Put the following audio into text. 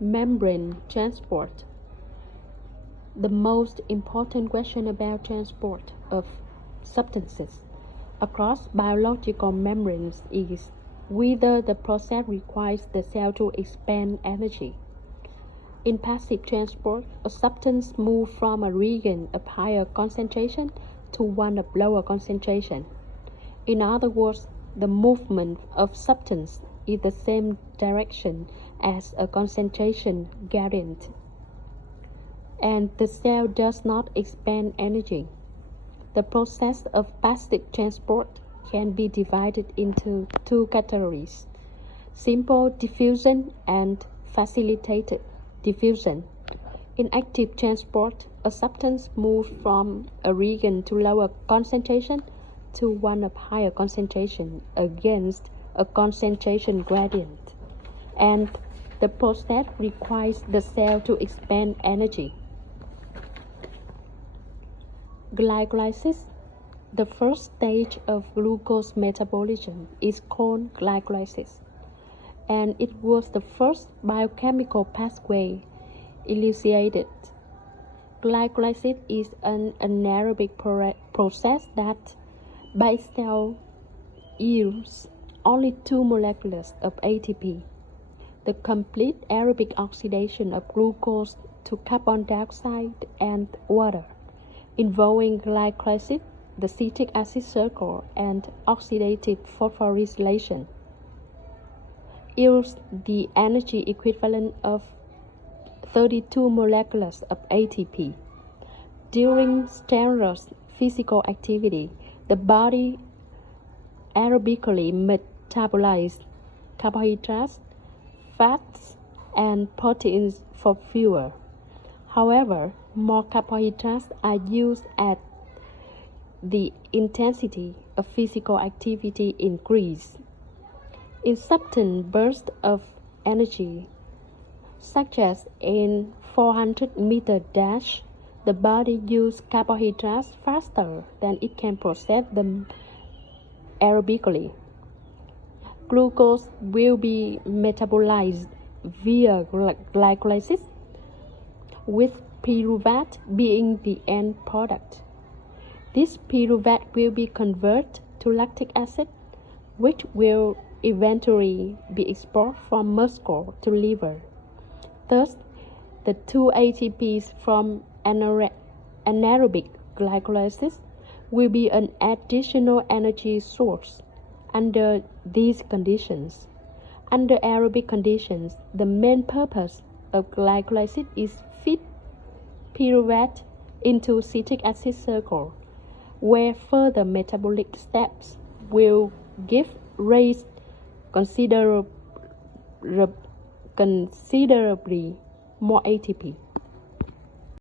Membrane transport. The most important question about transport of substances across biological membranes is whether the process requires the cell to expend energy. In passive transport, a substance moves from a region of higher concentration to one of lower concentration. In other words, the movement of substance in the same direction as a concentration gradient, and the cell does not expend energy. The process of passive transport can be divided into two categories: simple diffusion and facilitated diffusion. In active transport, a substance moves from a region to lower concentration to one of higher concentration against a concentration gradient, and the process requires the cell to expend energy. Glycolysis. The first stage of glucose metabolism is called glycolysis, and it was the first biochemical pathway elucidated. Glycolysis is an anaerobic process that by itself yields only 2 molecules of ATP. The complete aerobic oxidation of glucose to carbon dioxide and water, involving glycolysis, the citric acid cycle, and oxidative phosphorylation, yields the energy equivalent of 32 molecules of ATP. During strenuous physical activity, the body aerobically metabolizes carbohydrates, fats, and proteins for fuel. However, more carbohydrates are used as the intensity of physical activity increases. In sudden bursts of energy, such as in 400-meter dash, the body uses carbohydrates faster than it can process them aerobically. Glucose will be metabolized via glycolysis, with pyruvate being the end product. This pyruvate will be converted to lactic acid, which will eventually be exported from muscle to liver. Thus, the 2 ATPs from anaerobic glycolysis will be an additional energy source under these conditions. Under aerobic conditions, the main purpose of glycolysis is feed pyruvate into citric acid cycle, where further metabolic steps will give rise considerably more ATP.